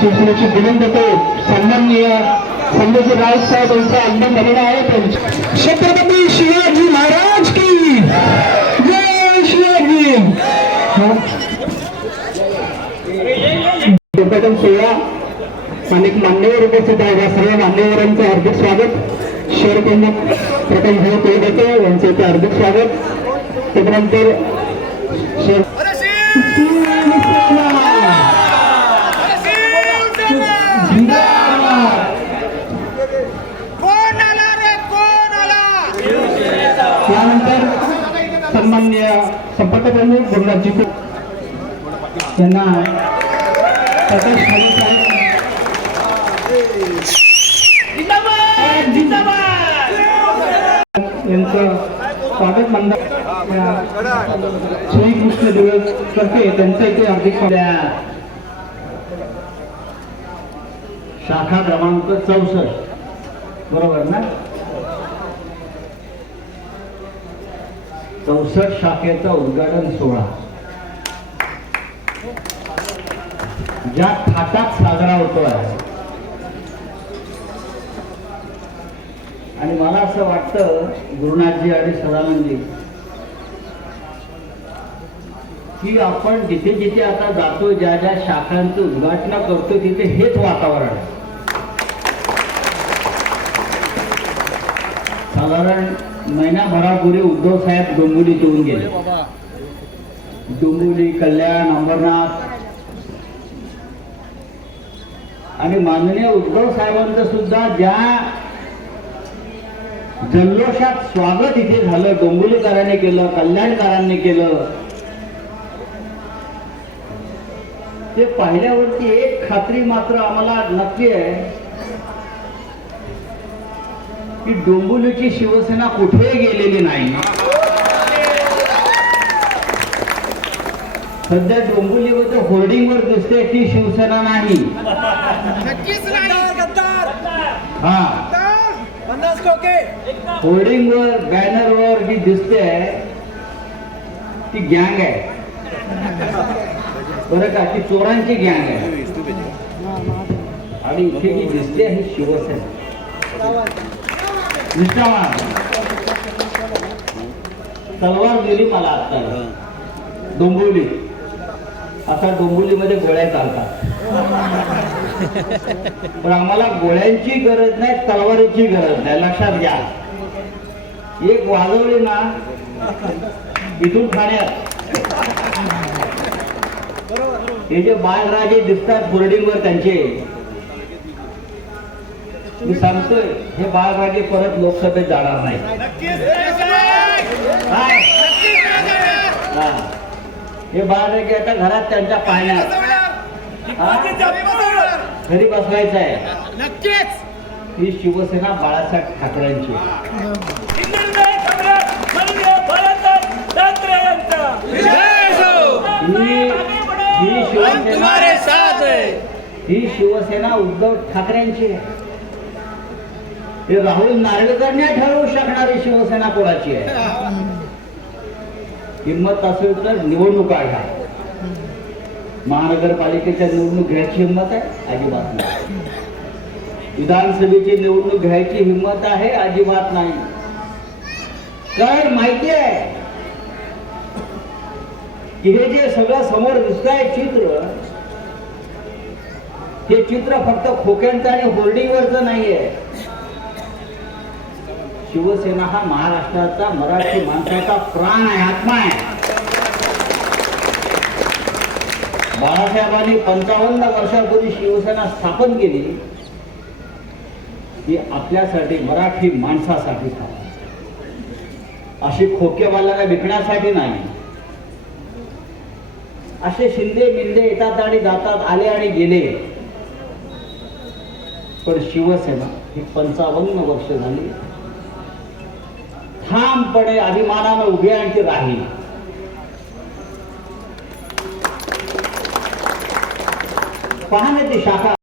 शिवसेनेची विनंती सन्माननीय संभाजी राऊत साहेब यांचा अंतिम झालेला आहे. त्यांच्या- छत्रपती शिवाजी महाराज की जय शिवाजी उद्घाटन सोहळा अनेक मान्यवर उपस्थित आहे या सर्व मान्यवरांचं हार्दिक स्वागत शहर प्रमुख प्रथम भाऊ कोलगटे यांचं इथे हार्दिक स्वागत त्यानंतर त्यानंतर सन्मान्य संपर्क प्रमुख गुरुनाथजी यांना प्रकाश खाडे साहेब यांचं स्वागत मंडळ. श्रीकृष्ण दिवस करते त्यांचं इथे हार्दिक शाखा क्रमांक चौसष्ट. बरोबर ना? चौसष्ट शाखेचा उद्घाटन सोहळा. ज्या थाटात साजरा होतो आहे आणि मला असं वाटतं गुरुनाथजी आणि सदानंदजी की आपण जिथे जिथे आता जातो ज्या ज्या शाखांचं उद्घाटन करतो तिथे हेच वातावरण आहे. साधारण महिनाभरापूर्वी उद्धव साहेब डोंबिवलीत येऊन गेले. डोंबिवली कल्याण अंबरनाथ. आणि माननीय उद्धव साहेबांचं सुद्धा ज्या जल्लोषात स्वागत इथे झालं. डोंबिवलीकरांनी केलं कल्याणकरांनी केलं. ते पाहिल्यावरती एक खात्री मात्र आम्हाला नक्की आहे की डोंबिवलीची शिवसेना कुठेही गेलेली नाही. सध्या डोंबिवलीवर होर्डिंगवर दिसते ती शिवसेना नाही. हा. होर्डिंगवर बॅनरवर जी दिसते ती गँग आहे. बरं का ती चोरांची गँग आहे. आणि इथे जी दिसते ही शिवसेना. निष्ठावान तलवार दिली मला आता. डोंबिवली. आता डोंबिवलीमध्ये गोळ्या चालतात. पण आम्हाला गोळ्यांची गरज नाही तलवारीची गरज नाही. लक्षात घ्या. एक वाजवली ना इथून खाण्यात हे जे बाळराजे दिसतात बोर्डिंगवर त्यांचे मी सांगतोय हे बाळराजे परत लोकसभेत जाणार नाही हे. बाळराजे आता घरात त्यांच्या पाहण्यात घरी बसवायचं आहे नक्कीच! ही शिवसेना बाळासाहेब ठाकरेंची. आहे. ही ही शिवसेना ही। शिवसेना उद्धव ठाकरेंची आहे. हे राहुल नार्वेकर नाही ठरवू शकणारी शिवसेना कोणाची आहे? हिंमत असेल तर निवडणुका घ्या महानगरपालिकेच्या निवडणूक घ्यायची हिंमत आहे? अजिबात नाही. विधानसभेची निवडणूक घ्यायची हिंमत आहे? अजिबात नाही. कारण माहिती आहे? की हे जे सगळं समोर दिसत आहे चित्र हे चित्र फक्त खोक्यांचं आणि होर्डिंगवरच नाहीये. शिवसेना हा महाराष्ट्राचा मराठी माणसाचा प्राण आहे आत्मा आहे. बाळासाहेबांनी पंचावन्न वर्षापूर्वी शिवसेना स्थापन केली ती आपल्यासाठी मराठी माणसासाठी अशी खोकेवाल्याला विकण्यासाठी नाही. असे शिंदे मिंदे येतात आणि जातात आले आणि गेले. पण शिवसेना ही पंचावन्न वर्ष झाली. ठामपणे अभिमानानं उभी आणखी राहिली राहील. पहा ना ती शाखा